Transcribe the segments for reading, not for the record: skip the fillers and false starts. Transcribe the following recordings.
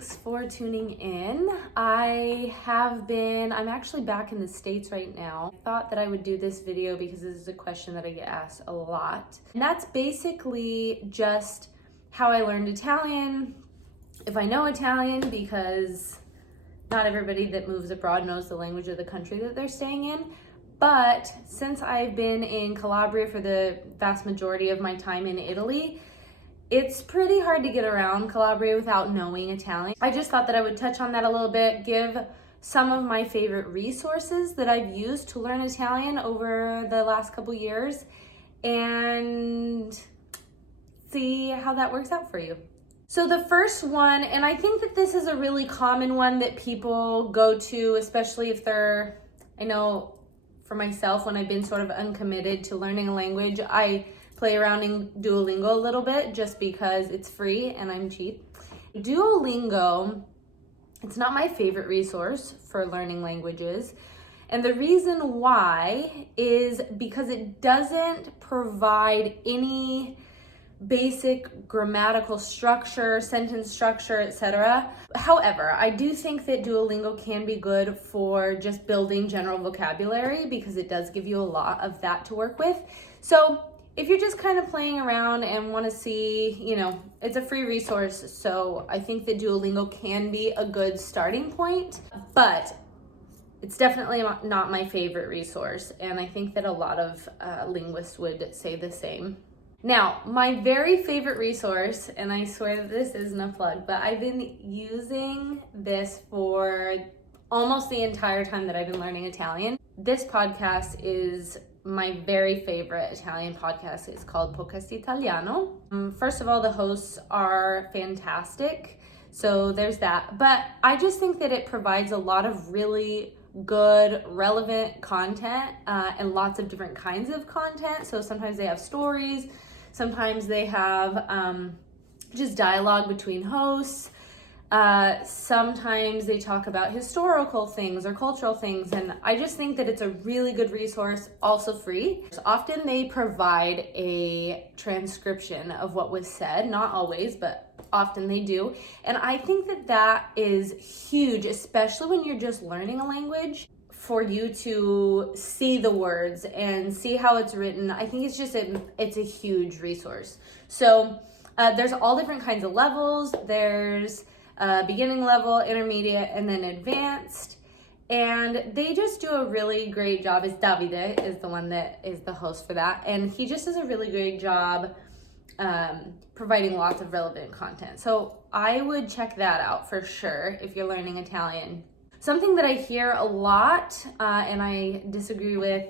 Thanks for tuning in. I'm actually back in the States right now. I thought that I would do this video because this is a question that I get asked a lot. And that's basically just how I learned Italian, if I know Italian, because not everybody that moves abroad knows the language of the country that they're staying in. But since I've been in Calabria for the vast majority of my time in Italy, it's pretty hard to get around Calabria without knowing Italian. I just thought that I would touch on that a little bit, give some of my favorite resources that I've used to learn Italian over the last couple years, and see how that works out for you. So the first one, and I think that this is a really common one that people go to, especially if I know for myself, when I've been sort of uncommitted to learning a language, I play around in Duolingo a little bit just because it's free and I'm cheap. Duolingo, it's not my favorite resource for learning languages. And the reason why is because it doesn't provide any basic grammatical structure, sentence structure, etc. However, I do think that Duolingo can be good for just building general vocabulary because it does give you a lot of that to work with. So if you're just kind of playing around and want to see, it's a free resource, so I think that Duolingo can be a good starting point, but it's definitely not my favorite resource, and I think that a lot of linguists would say the same. Now, my very favorite resource, and I swear that this isn't a plug, but I've been using this for almost the entire time that I've been learning Italian. This podcast is my very favorite Italian podcast. It's called Podcast Italiano. First of all, the hosts are fantastic, so there's that. But I just think that it provides a lot of really good, relevant content and lots of different kinds of content. So sometimes they have stories, sometimes they have just dialogue between hosts. Sometimes they talk about historical things or cultural things, and I just think that it's a really good resource, also free. Often they provide a transcription of what was said, not always, but often they do. And I think that that is huge, especially when you're just learning a language, for you to see the words and see how it's written. I think it's a huge resource. So there's all different kinds of levels. There's beginning level, intermediate, and then advanced. And they just do a really great job. Davide is the one that is the host for that. And he just does a really great job providing lots of relevant content. So I would check that out for sure if you're learning Italian. Something that I hear a lot, and I disagree with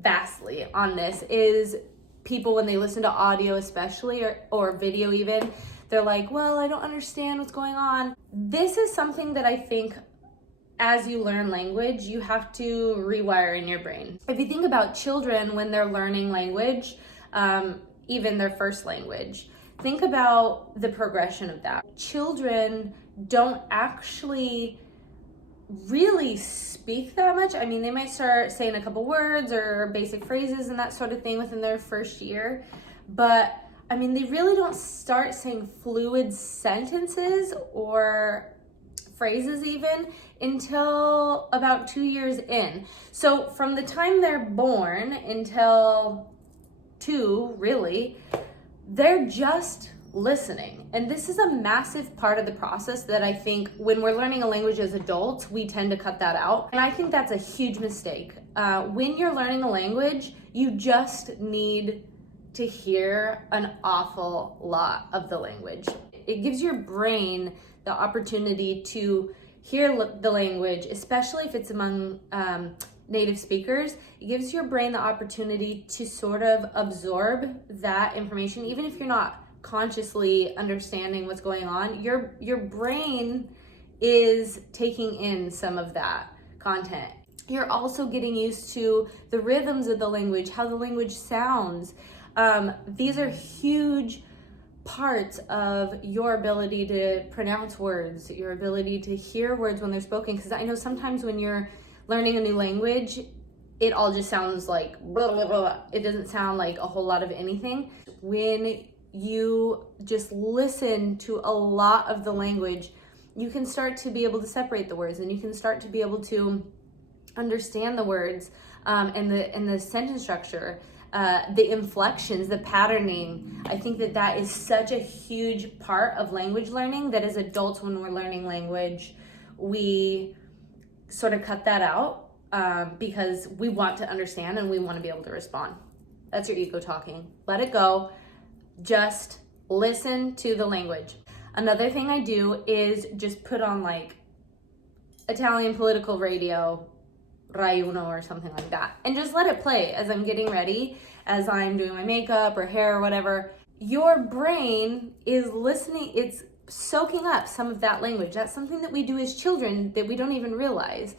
vastly on this, is people when they listen to audio especially, or video even, they're like, well, I don't understand what's going on. This is something that I think as you learn language, you have to rewire in your brain. If you think about children when they're learning language, even their first language, think about the progression of that. Children don't actually really speak that much. I mean, they might start saying a couple words or basic phrases and that sort of thing within their first year, but I mean, they really don't start saying fluid sentences or phrases even until about 2 years in. So from the time they're born until 2, really, they're just listening. And this is a massive part of the process that I think when we're learning a language as adults, we tend to cut that out. And I think that's a huge mistake. When you're learning a language, you just need to hear an awful lot of the language. It gives your brain the opportunity to hear the language, especially if it's among native speakers. It gives your brain the opportunity to sort of absorb that information, even if you're not consciously understanding what's going on. Your brain is taking in some of that content. You're also getting used to the rhythms of the language, how the language sounds. These are huge parts of your ability to pronounce words, your ability to hear words when they're spoken. Because I know sometimes when you're learning a new language, it all just sounds like blah, blah, blah. It doesn't sound like a whole lot of anything. When you just listen to a lot of the language, you can start to be able to separate the words, and you can start to be able to understand the words and the sentence structure, the inflections, the patterning. I think that is such a huge part of language learning, that as adults, when we're learning language, we sort of cut that out because we want to understand and we want to be able to respond. That's your ego talking. Let it go. Just listen to the language. Another thing I do is just put on like Italian political radio, Rai Uno or something like that, and just let it play as I'm getting ready, as I'm doing my makeup or hair or whatever. Your brain is listening, it's soaking up some of that language. That's something that we do as children that we don't even realize.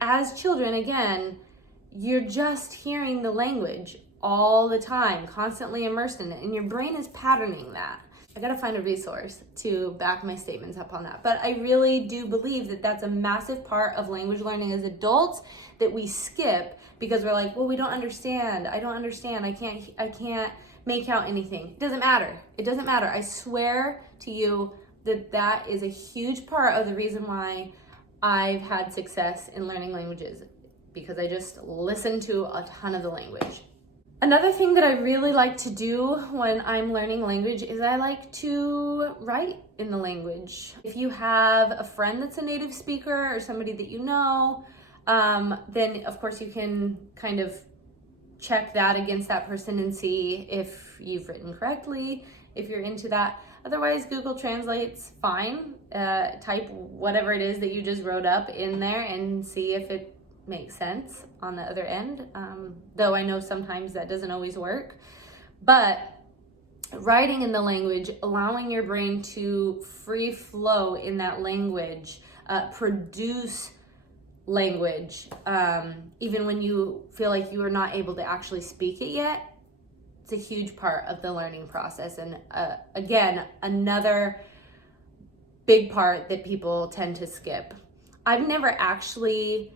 As children, again, you're just hearing the language all the time, constantly immersed in it, and your brain is patterning that. I gotta find a resource to back my statements up on that. But I really do believe that that's a massive part of language learning as adults that we skip because we're like, well, we don't understand. I don't understand. I can't make out anything. It doesn't matter. It doesn't matter. I swear to you that is a huge part of the reason why I've had success in learning languages, because I just listen to a ton of the language. Another thing that I really like to do when I'm learning language is I like to write in the language. If you have a friend that's a native speaker or somebody that you know, then of course you can kind of check that against that person and see if you've written correctly, if you're into that. Otherwise, Google Translate's fine. Type whatever it is that you just wrote up in there and see if it makes sense on the other end. Though I know sometimes that doesn't always work. But writing in the language, allowing your brain to free flow in that language, produce language, even when you feel like you are not able to actually speak it yet, it's a huge part of the learning process. And again, another big part that people tend to skip. I've never actually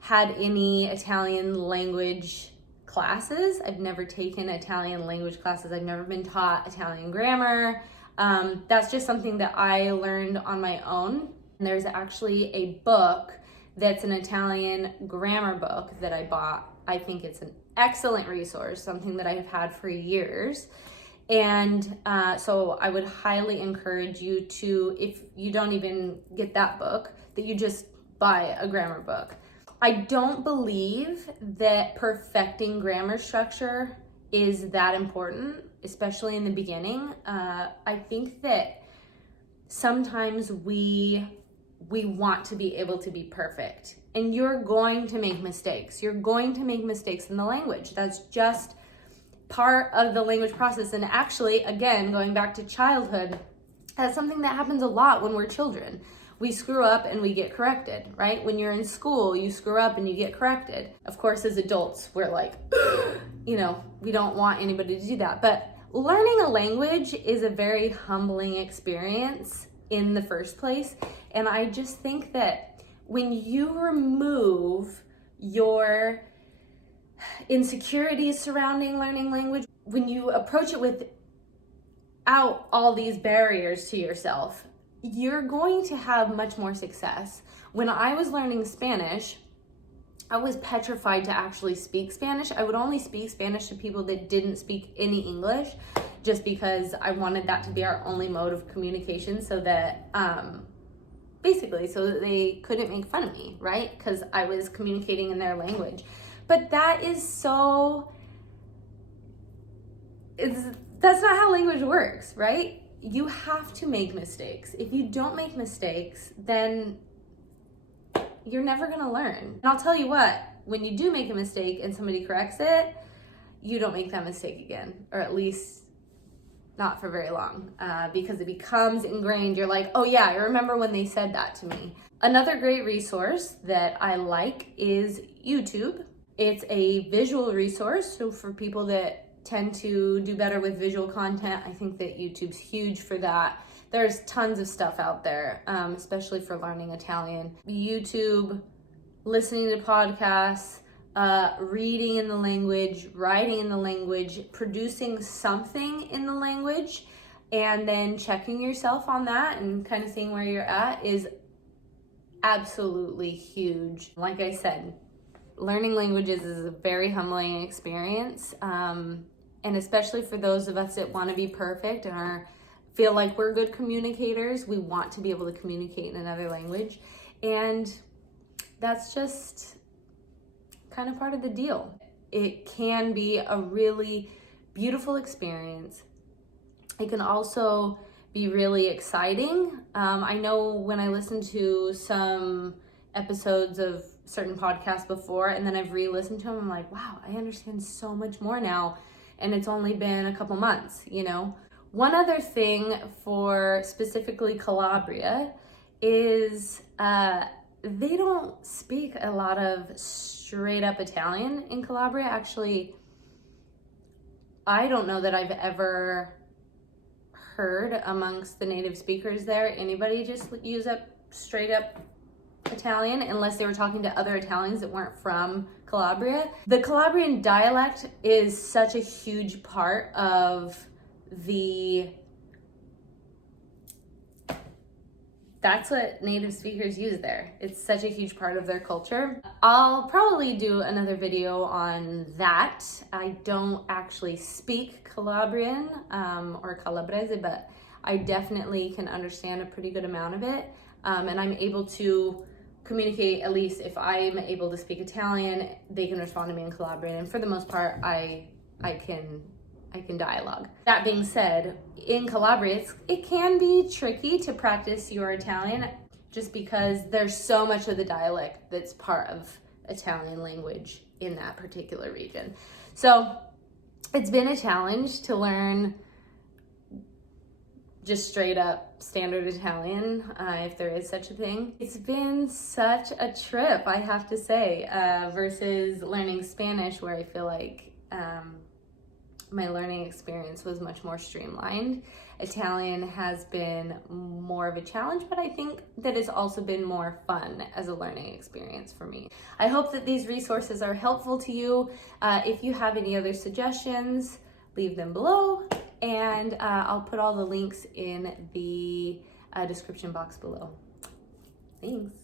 had any Italian language classes. I've never taken Italian language classes. I've never been taught Italian grammar. That's just something that I learned on my own. And there's actually a book that's an Italian grammar book that I bought. I think it's an excellent resource, something that I've had for years. And so I would highly encourage you to, if you don't even get that book, that you just buy a grammar book. I don't believe that perfecting grammar structure is that important, especially in the beginning. I think that sometimes we want to be able to be perfect, and you're going to make mistakes. You're going to make mistakes in the language. That's just part of the language process. And actually, again, going back to childhood, that's something that happens a lot when we're children. We screw up and we get corrected, right? When you're in school, you screw up and you get corrected. Of course, as adults, we're like, we don't want anybody to do that. But learning a language is a very humbling experience in the first place. And I just think that when you remove your insecurities surrounding learning language, when you approach it without all these barriers to yourself, you're going to have much more success. When I was learning Spanish, I was petrified to actually speak Spanish. I would only speak Spanish to people that didn't speak any English, just because I wanted that to be our only mode of communication, so that basically so that they couldn't make fun of me, right? Because I was communicating in their language. But that is that's not how language works, right? You have to make mistakes. If you don't make mistakes, then you're never gonna learn. And I'll tell you what, when you do make a mistake and somebody corrects it, you don't make that mistake again, or at least not for very long, because it becomes ingrained. You're like, oh yeah, I remember when they said that to me. Another great resource that I like is YouTube. It's a visual resource, so for people that tend to do better with visual content, I think that YouTube's huge for that. There's tons of stuff out there, especially for learning Italian. YouTube, listening to podcasts, reading in the language, writing in the language, producing something in the language and then checking yourself on that and kind of seeing where you're at is absolutely huge. Like I said, learning languages is a very humbling experience, and especially for those of us that want to be perfect and feel like we're good communicators. We want to be able to communicate in another language, and that's just kind of part of the deal. It can be a really beautiful experience. It can also be really exciting. I know when I listened to some episodes of certain podcasts before, and then I've re-listened to them, I'm like, wow, I understand so much more now, and it's only been a couple months, you know? One other thing for specifically Calabria is they don't speak a lot of straight up Italian in Calabria. Actually, I don't know that I've ever heard amongst the native speakers there anybody just use up straight up Italian unless they were talking to other Italians that weren't from Calabria. The Calabrian dialect is such a huge part of that's what native speakers use there. It's such a huge part of their culture. I'll probably do another video on that. I don't actually speak Calabrian or Calabrese, but I definitely can understand a pretty good amount of it. And I'm able to communicate, at least if I'm able to speak Italian, they can respond to me in Calabrian. And for the most part, I can dialogue. That being said, in Calabria, it can be tricky to practice your Italian just because there's so much of the dialect that's part of Italian language in that particular region. So it's been a challenge to learn just straight up standard Italian, if there is such a thing. It's been such a trip, I have to say, versus learning Spanish, where I feel like my learning experience was much more streamlined. Italian has been more of a challenge, but I think that it's also been more fun as a learning experience for me. I hope that these resources are helpful to you. If you have any other suggestions, leave them below, and I'll put all the links in the description box below. Thanks.